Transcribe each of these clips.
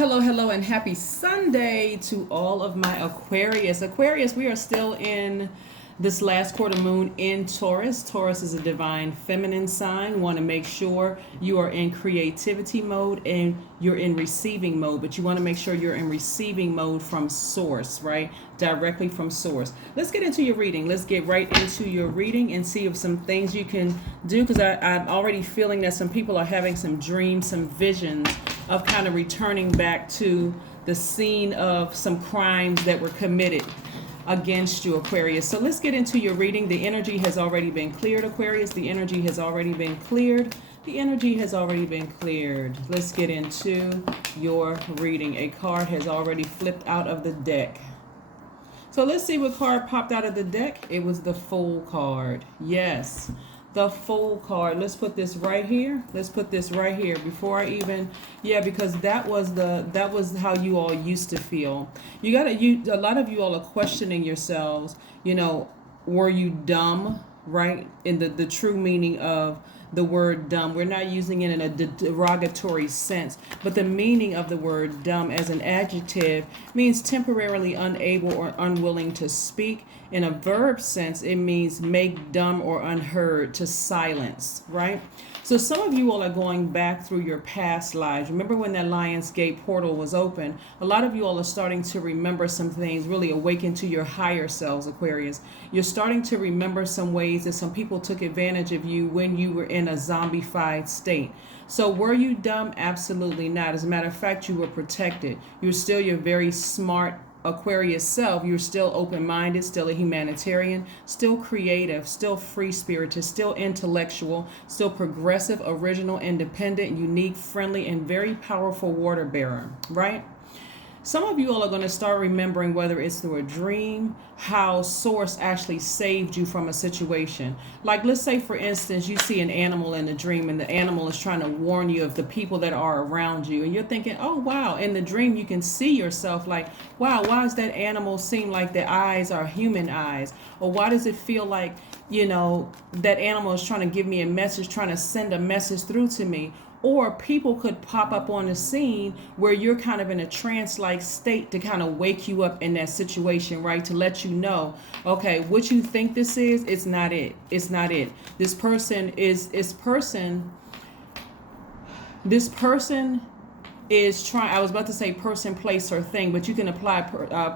Hello, and happy Sunday to all of my Aquarius. Aquarius, we are still in this last quarter moon in Taurus. Taurus is a divine feminine sign. Want to make sure you are in creativity mode and you're in receiving mode, but you want to make sure you're in receiving mode from source, right? Directly from source. Let's get into your reading. Let's get right into your reading and see if some things you can do, because I'm already feeling that some people are having some dreams, some visions of kind of returning back to the scene of some crimes that were committed against you, Aquarius. So let's get into your reading. The energy has already been cleared, Aquarius. The energy has already been cleared. The energy has already been cleared. Let's get into your reading. A card has already flipped out of the deck. So let's see what card popped out of the deck. It was the Fool card. Yes, the Fool card. Let's put this right here. Let's put this right here before I even, because that was how you all used to feel. A lot of you all are questioning yourselves, were you dumb, right? In the true meaning of the word dumb. We're not using it in a derogatory sense, but the meaning of the word dumb as an adjective means temporarily unable or unwilling to speak. In a verb sense, it means make dumb or unheard, to silence, right? So some of you all are going back through your past lives. Remember when that Lionsgate portal was open? A lot of you all are starting to remember some things, really awaken to your higher selves, Aquarius. You're starting to remember some ways that some people took advantage of you when you were in a zombified state. So were you dumb? Absolutely not. As a matter of fact, you were protected. You're still your very smart Aquarius self. You're still open-minded, still a humanitarian, still creative, still free-spirited, still intellectual, still progressive, original, independent, unique, friendly, and very powerful water bearer, right? Some of you all are going to start remembering, whether it's through a dream, how source actually saved you from a situation. Like, let's say, for instance, you see an animal in a dream and the animal is trying to warn you of the people that are around you. And you're thinking, oh, wow. In the dream, you can see yourself like, wow, why does that animal seem like the eyes are human eyes? Or why does it feel like, that animal is trying to give me a message, trying to send a message through to me? Or people could pop up on the scene where you're kind of in a trance-like state to kind of wake you up in that situation, right? To let you know, okay, what you think this is, it's not it. It's not it. This person is trying, I was about to say person, place, or thing, but you can apply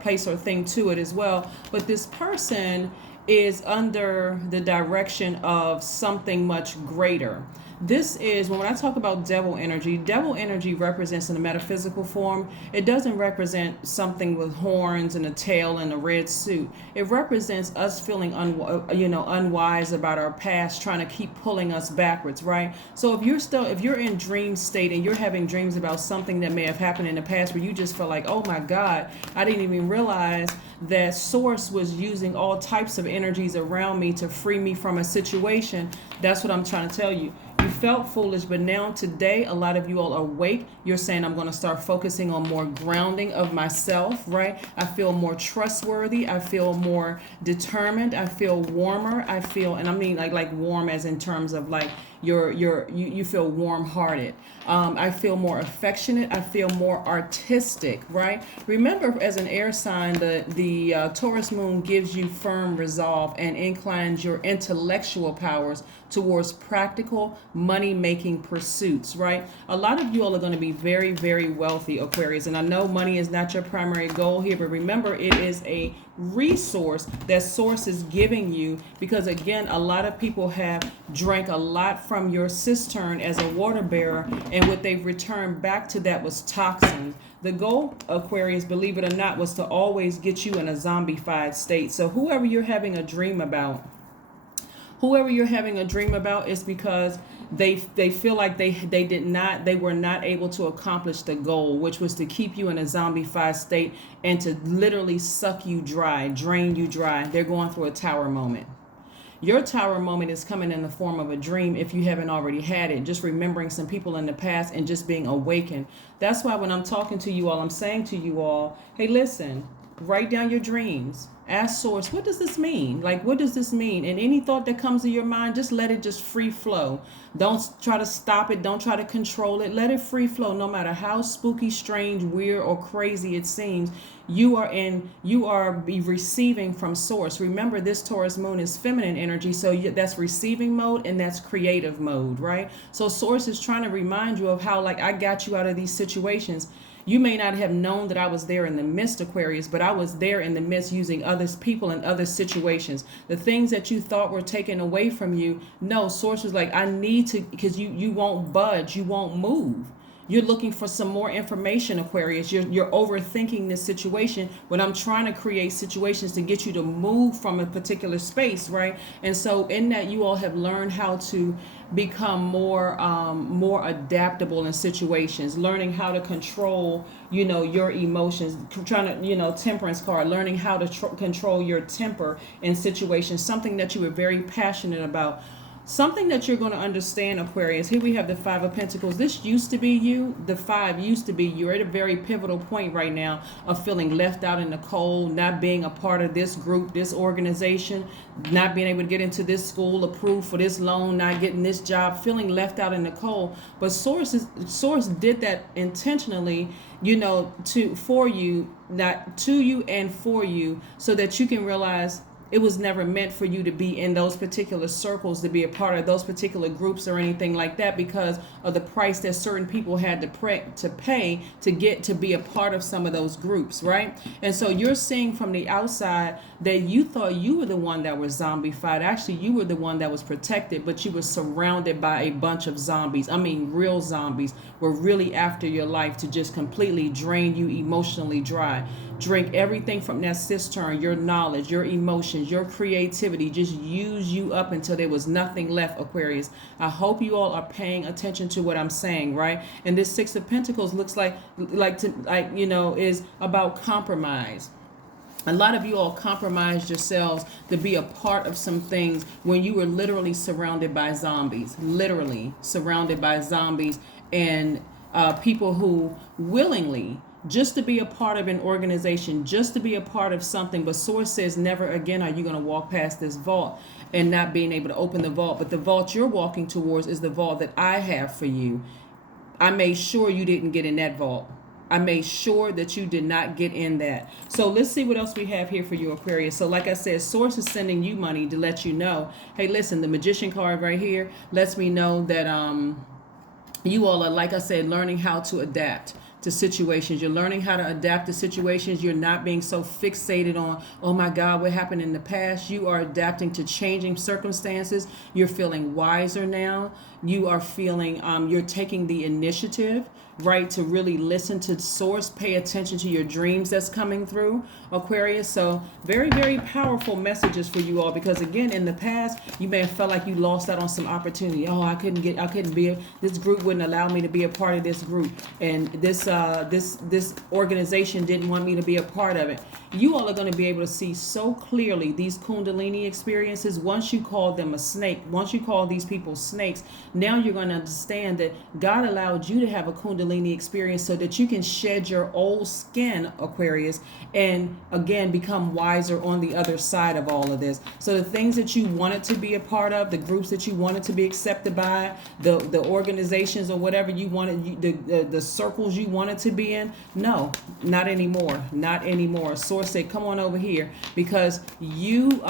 place or thing to it as well. But this person is under the direction of something much greater. This is, when I talk about devil energy represents in a metaphysical form, it doesn't represent something with horns and a tail and a red suit. It represents us feeling unwise about our past, trying to keep pulling us backwards, right? So if you're in dream state and you're having dreams about something that may have happened in the past where you just feel like, oh my God, I didn't even realize that source was using all types of energies around me to free me from a situation. That's what I'm trying to tell you. You felt foolish, but now today, a lot of you all are awake. You're saying, I'm going to start focusing on more grounding of myself, right? I feel more trustworthy. I feel more determined. I feel warmer. I feel, and I mean like warm as in terms of like you feel warm-hearted. I feel more affectionate. I feel more artistic, right? Remember, as an air sign, the Taurus moon gives you firm resolve and inclines your intellectual powers towards practical money-making pursuits, right? A lot of you all are going to be very, very wealthy, Aquarius. And I know money is not your primary goal here, but remember, it is a resource that source is giving you, because again, a lot of people have drank a lot from your cistern as a water bearer, and what they've returned back to that was toxins. The goal, Aquarius, believe it or not, was to always get you in a zombified state. So whoever you're having a dream about is because they feel like they were not able to accomplish the goal, which was to keep you in a zombified state and to literally suck you dry, drain you dry. They're going through a tower moment. Your tower moment is coming in the form of a dream if you haven't already had it. Just remembering some people in the past and just being awakened. That's why when I'm talking to you all, I'm saying to you all, hey, listen, write down your dreams. Ask source, what does this mean? Like, what does this mean? And any thought that comes to your mind, just let it just free flow. Don't try to stop it. Don't try to control it. Let it free flow. No matter how spooky, strange, weird, or crazy it seems, you are be receiving from source. Remember, this Taurus moon is feminine energy, so that's receiving mode and that's creative mode, right? So source is trying to remind you of how, like, I got you out of these situations. You may not have known that I was there in the midst, Aquarius, but I was there in the midst using others, people, and other situations. The things that you thought were taken away from you, no, source was like, I need to, because you won't budge, you won't move. You're looking for some more information, Aquarius. You're overthinking this situation when I'm trying to create situations to get you to move from a particular space, right? And so in that, you all have learned how to become more adaptable in situations, learning how to control, your emotions, trying to, temperance card, learning how to control your temper in situations, something that you were very passionate about. Something that you're going to understand, Aquarius. Here we have the Five of Pentacles. This used to be you. The five used to be you. You're at a very pivotal point right now of feeling left out in the cold, not being a part of this group, this organization, not being able to get into this school, approved for this loan, not getting this job, feeling left out in the cold. But Source did that intentionally, for you, not to you and for you, so that you can realize it was never meant for you to be in those particular circles, to be a part of those particular groups or anything like that, because of the price that certain people had to pay to get to be a part of some of those groups, right? And so you're seeing from the outside that you thought you were the one that was zombified. Actually, you were the one that was protected, but you were surrounded by a bunch of zombies. I mean, real zombies were really after your life to just completely drain you emotionally dry. Drink everything from that cistern, your knowledge, your emotions, your creativity, just use you up until there was nothing left, Aquarius. I hope you all are paying attention to what I'm saying, right? And this Six of Pentacles looks is about compromise. A lot of you all compromised yourselves to be a part of some things when you were literally surrounded by zombies, and people who willingly, just to be a part of an organization, just to be a part of something. But Source says, never again are you going to walk past this vault and not being able to open the vault. But the vault you're walking towards is the vault that I have for you. I made sure you didn't get in that vault. I made sure that you did not get in that. So let's see what else we have here for you, Aquarius. So like I said, Source is sending you money to let you know, hey, listen, the Magician card right here lets me know that you all are, like I said, learning how to adapt to situations. You're learning how to adapt to situations. You're not being so fixated on, oh my God, what happened in the past. You are adapting to changing circumstances. You're feeling wiser now. You are feeling, you're taking the initiative, right, to really listen to Source, pay attention to your dreams that's coming through, Aquarius. So very, very powerful messages for you all, because again, in the past, you may have felt like you lost out on some opportunity. Oh, this group wouldn't allow me to be a part of this group, and this organization didn't want me to be a part of it. You all are going to be able to see so clearly these Kundalini experiences. Once you call them a snake, once you call these people snakes, now you're going to understand that God allowed you to have a Kundalini experience so that you can shed your old skin, Aquarius, and again become wiser on the other side of all of this. So the things that you wanted to be a part of, the groups that you wanted to be accepted by, the organizations or whatever you wanted, the circles you wanted to be in, no, not anymore. Not anymore. Source said, come on over here, because you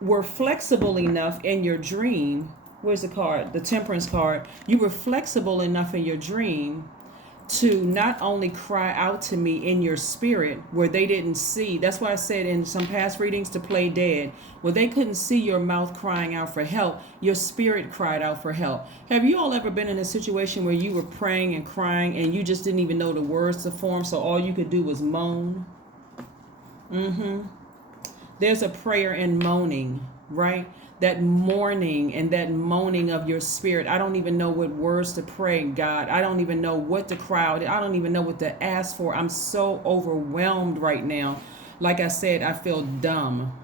were flexible enough in your dream. Where's the card? The Temperance card. You were flexible enough in your dream to not only cry out to me in your spirit where they didn't see. That's why I said in some past readings to play dead. Where they couldn't see your mouth crying out for help, your spirit cried out for help. Have you all ever been in a situation where you were praying and crying and you just didn't even know the words to form, so all you could do was moan? There's a prayer in moaning, right? That mourning and that moaning of your spirit. I don't even know what words to pray, God. I don't even know what to cry out. I don't even know what to ask for. I'm so overwhelmed right now. Like I said, I feel dumb.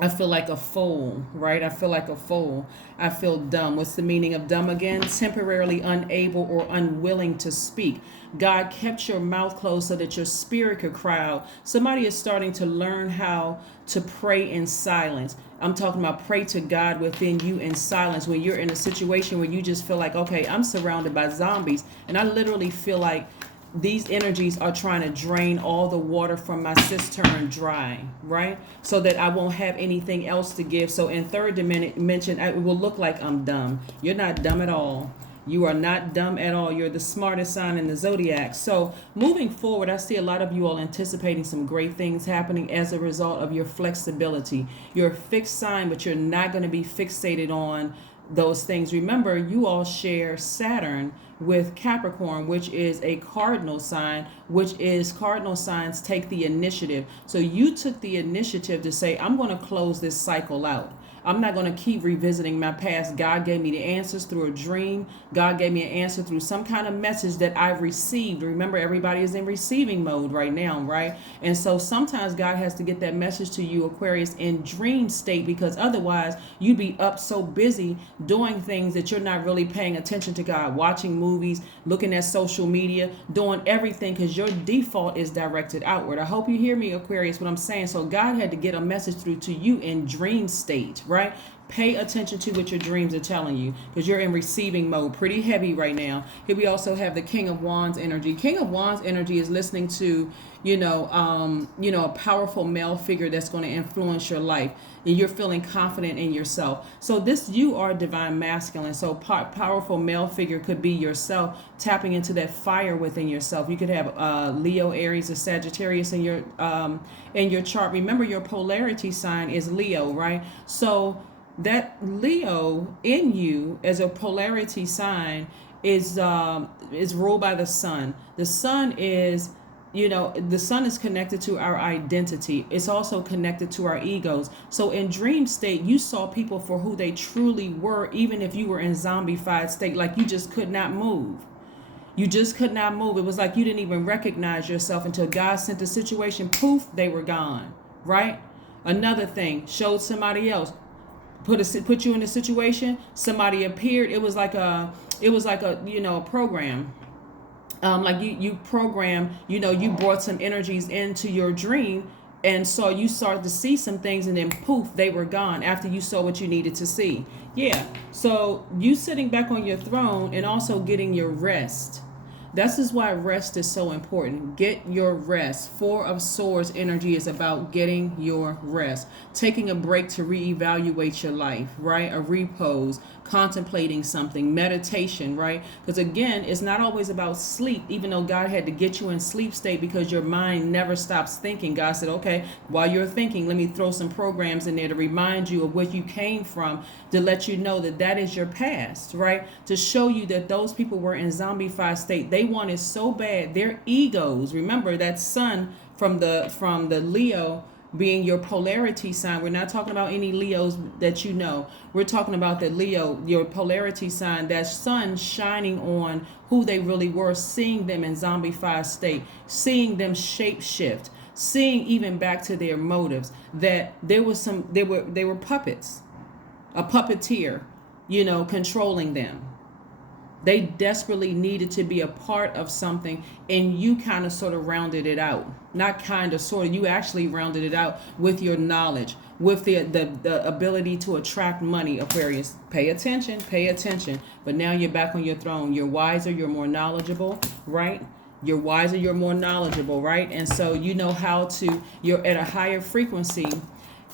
I feel like a fool, right? I feel like a fool. I feel dumb. What's the meaning of dumb again? Temporarily unable or unwilling to speak. God kept your mouth closed so that your spirit could cry out. Somebody is starting to learn how to pray in silence. I'm talking about pray to God within you in silence when you're in a situation where you just feel like, okay, I'm surrounded by zombies. And I literally feel like these energies are trying to drain all the water from my cistern dry, right? So that I won't have anything else to give. So in third dimension, it will look like I'm dumb. You're not dumb at all. You are not dumb at all. You're the smartest sign in the zodiac. So moving forward, I see a lot of you all anticipating some great things happening as a result of your flexibility. You're a fixed sign, but you're not going to be fixated on those things. Remember, you all share Saturn with Capricorn, which is a cardinal sign, which is cardinal signs take the initiative. So you took the initiative to say, I'm going to close this cycle out. I'm not going to keep revisiting my past. God gave me the answers through a dream. God gave me an answer through some kind of message that I've received. Remember, everybody is in receiving mode right now, right? And so sometimes God has to get that message to you, Aquarius, in dream state, because otherwise you'd be up so busy doing things that you're not really paying attention to God, watching movies, looking at social media, doing everything because your default is directed outward. I hope you hear me, Aquarius, what I'm saying. So God had to get a message through to you in dream state, right? Pay attention to what your dreams are telling you because you're in receiving mode, pretty heavy right now. Here we also have the King of Wands energy. King of Wands energy is listening to, a powerful male figure that's going to influence your life, and you're feeling confident in yourself. So you are divine masculine. So powerful male figure could be yourself tapping into that fire within yourself. You could have Leo, Aries, or Sagittarius in your chart. Remember, your polarity sign is Leo, right? So that Leo in you as a polarity sign is ruled by the sun. The sun is, the sun is connected to our identity. It's also connected to our egos. So in dream state, you saw people for who they truly were, even if you were in zombified state, like you just could not move. You just could not move. It was like you didn't even recognize yourself until God sent the situation. Poof, they were gone, right? Another thing, showed somebody else. Put you in a situation, somebody appeared. It was like a program. Like you program, you brought some energies into your dream, and so you started to see some things, and then poof, they were gone after you saw what you needed to see. Yeah. So you sitting back on your throne and also getting your rest. This is why rest is so important. Get your rest. Four of Swords energy is about getting your rest. Taking a break to reevaluate your life, right? A repose, contemplating something, meditation, right? Because again, it's not always about sleep, even though God had to get you in sleep state because your mind never stops thinking. God said, okay, while you're thinking, let me throw some programs in there to remind you of where you came from, to let you know that that is your past, right? To show you that those people were in zombified state. They wanted so bad, their egos. Remember that sun from the Leo being your polarity sign. We're not talking about any Leos that you know. We're talking about the Leo, your polarity sign, that sun shining on who they really were, seeing them in zombified state, seeing them shape shift, seeing even back to their motives, that they were puppets, a puppeteer, controlling them. They desperately needed to be a part of something, and you kind of sort of rounded it out. Not kind of, sort of. You actually rounded it out with your knowledge, with the ability to attract money, Aquarius. Pay attention. But now you're back on your throne. You're wiser, you're more knowledgeable, right? You're wiser, you're more knowledgeable, right? And so you know you're at a higher frequency.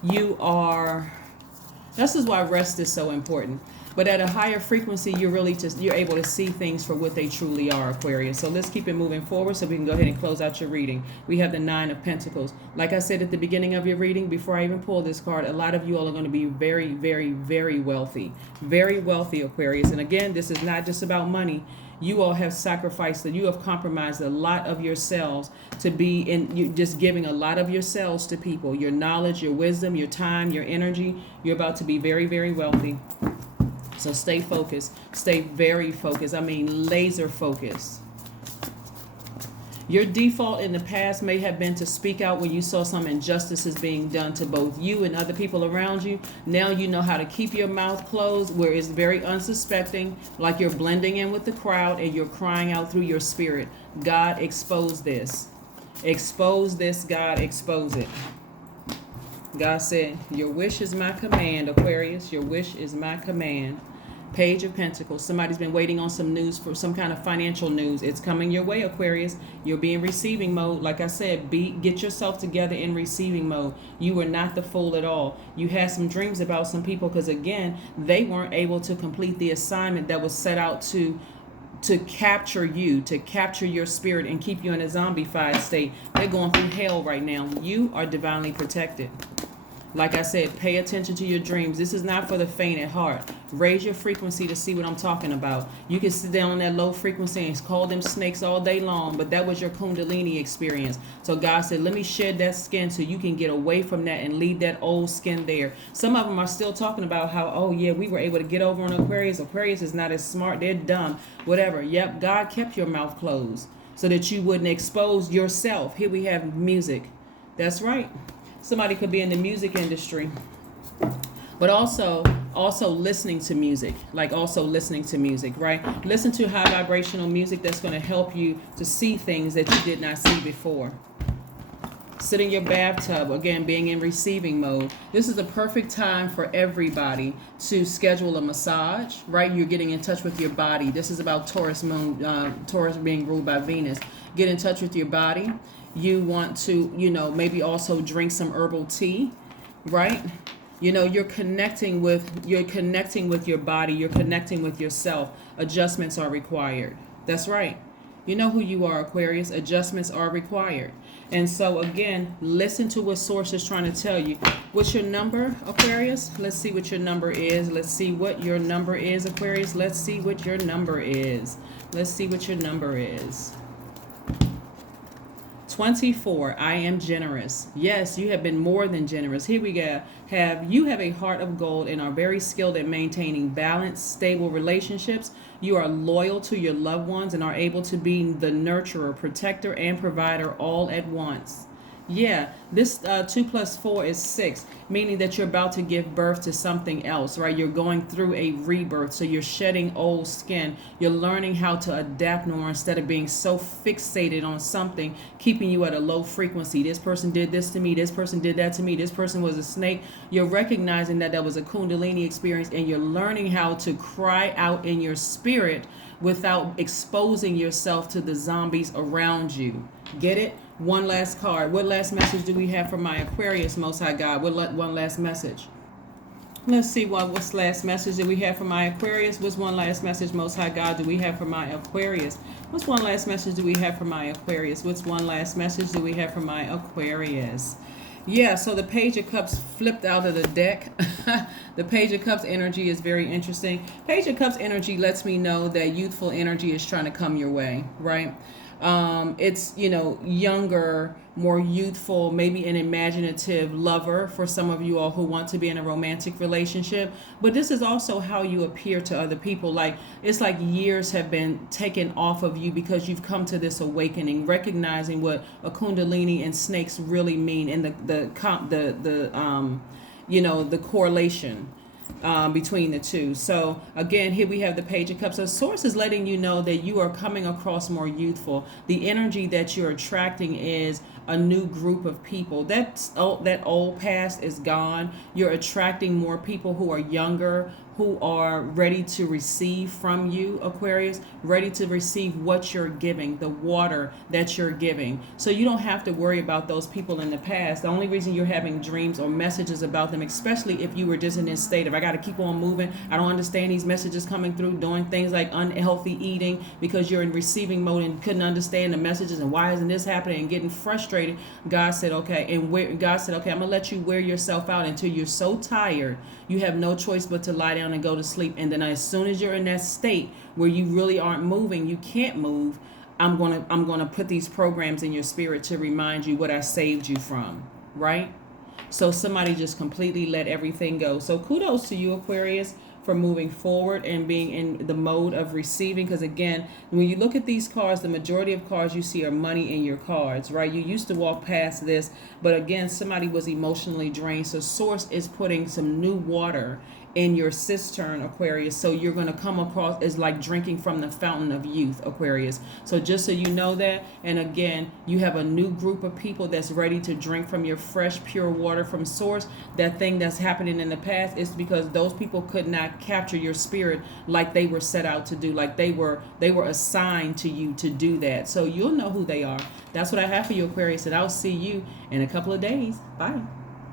This is why rest is so important. But at a higher frequency, you're able to see things for what they truly are, Aquarius. So let's keep it moving forward so we can go ahead and close out your reading. We have the Nine of Pentacles. Like I said at the beginning of your reading, before I even pull this card, a lot of you all are going to be very, very, very wealthy. Very wealthy, Aquarius. And again, this is not just about money. You all have sacrificed, you have compromised a lot of yourselves to be in, you just giving a lot of yourselves to people. Your knowledge, your wisdom, your time, your energy. You're about to be very, very wealthy. So stay focused. Stay very focused. I mean, laser focused. Your default in the past may have been to speak out when you saw some injustices being done to both you and other people around you. Now you know how to keep your mouth closed where it's very unsuspecting, like you're blending in with the crowd and you're crying out through your spirit. God, expose this. Expose this, God, expose it. God said, your wish is my command, Aquarius. Your wish is my command. Page of Pentacles. Somebody's been waiting on some news for some kind of financial news. It's coming your way, Aquarius. You'll be in receiving mode. Like I said, get yourself together in receiving mode. You were not the fool at all. You had some dreams about some people because, again, they weren't able to complete the assignment that was set out to capture you, to capture your spirit and keep you in a zombified state. They're going through hell right now. You are divinely protected. Like I said, pay attention to your dreams. This is not for the faint at heart. Raise your frequency to see what I'm talking about. You can sit down on that low frequency and call them snakes all day long, but that was your Kundalini experience. So God said, let me shed that skin so you can get away from that and leave that old skin there. Some of them are still talking about how, oh yeah, we were able to get over on Aquarius. Aquarius is not as smart. They're dumb. Whatever. Yep, God kept your mouth closed so that you wouldn't expose yourself. Here we have music. That's right. Somebody could be in the music industry, but also listening to music, right? Listen to high vibrational music that's going to help you to see things that you did not see before. Sit in your bathtub, again, being in receiving mode. This is the perfect time for everybody to schedule a massage, right? You're getting in touch with your body. This is about Taurus moon, Taurus being ruled by Venus. Get in touch with your body. You want to, maybe also drink some herbal tea, right? You're connecting with your body. You're connecting with yourself. Adjustments are required. That's right. You know who you are, Aquarius. Adjustments are required. And so, again, listen to what Source is trying to tell you. What's your number, Aquarius? Let's see what your number is. Let's see what your number is, Aquarius. Let's see what your number is. Let's see what your number is. 24. I am generous. Yes, you have been more than generous. Here we go. You have a heart of gold and are very skilled at maintaining balanced, stable relationships. You are loyal to your loved ones and are able to be the nurturer, protector, and provider all at once. Yeah, this 2 + 4 is 6, meaning that you're about to give birth to something else, right? You're going through a rebirth, so you're shedding old skin. You're learning how to adapt more instead of being so fixated on something, keeping you at a low frequency. This person did this to me. This person did that to me. This person was a snake. You're recognizing that was a Kundalini experience, and you're learning how to cry out in your spirit without exposing yourself to the zombies around you. Get it? One last card. What last message do we have for my Aquarius, Most High God? One last message. Let's see what's last message do we have for my Aquarius? What's one last message, Most High God, do we have for my Aquarius? What's one last message do we have for my Aquarius? What's one last message do we have for my Aquarius? Yeah, so the Page of Cups flipped out of the deck. The Page of Cups energy is very interesting. Page of Cups energy lets me know that youthful energy is trying to come your way, right? It's, younger, more youthful, maybe an imaginative lover for some of you all who want to be in a romantic relationship. But this is also how you appear to other people. Like, it's like years have been taken off of you because you've come to this awakening, recognizing what a Kundalini and snakes really mean, and the correlation between the two. So again, here we have the Page of Cups. So Source is letting you know that you are coming across more youthful. The energy that you're attracting is a new group of people. That old past is gone. You're attracting more people who are younger, who are ready to receive from you, Aquarius, ready to receive what you're giving, the water that you're giving. So you don't have to worry about those people in the past. The only reason you're having dreams or messages about them, especially if you were just in this state of, I got to keep on moving, I don't understand these messages coming through, doing things like unhealthy eating because you're in receiving mode and couldn't understand the messages and why isn't this happening and getting frustrated. God said, okay, I'm going to let you wear yourself out until you're so tired you have no choice but to lie down and go to sleep. And then as soon as you're in that state where you really aren't moving, you can't move, I'm gonna put these programs in your spirit to remind you what I saved you from, right? So somebody just completely let everything go. So kudos to you, Aquarius, for moving forward and being in the mode of receiving. Because again, when you look at these cards, the majority of cards you see are money in your cards, right? You used to walk past this, but again, somebody was emotionally drained. So source is putting some new water in your cistern, Aquarius. So you're going to come across as like drinking from the fountain of youth, Aquarius. So just so you know that, and again, you have a new group of people that's ready to drink from your fresh, pure water from source. That thing that's happening in the past is because those people could not capture your spirit like they were set out to do, like they were assigned to you to do that. So you'll know who they are. That's what I have for you, Aquarius, and I'll see you in a couple of days. Bye.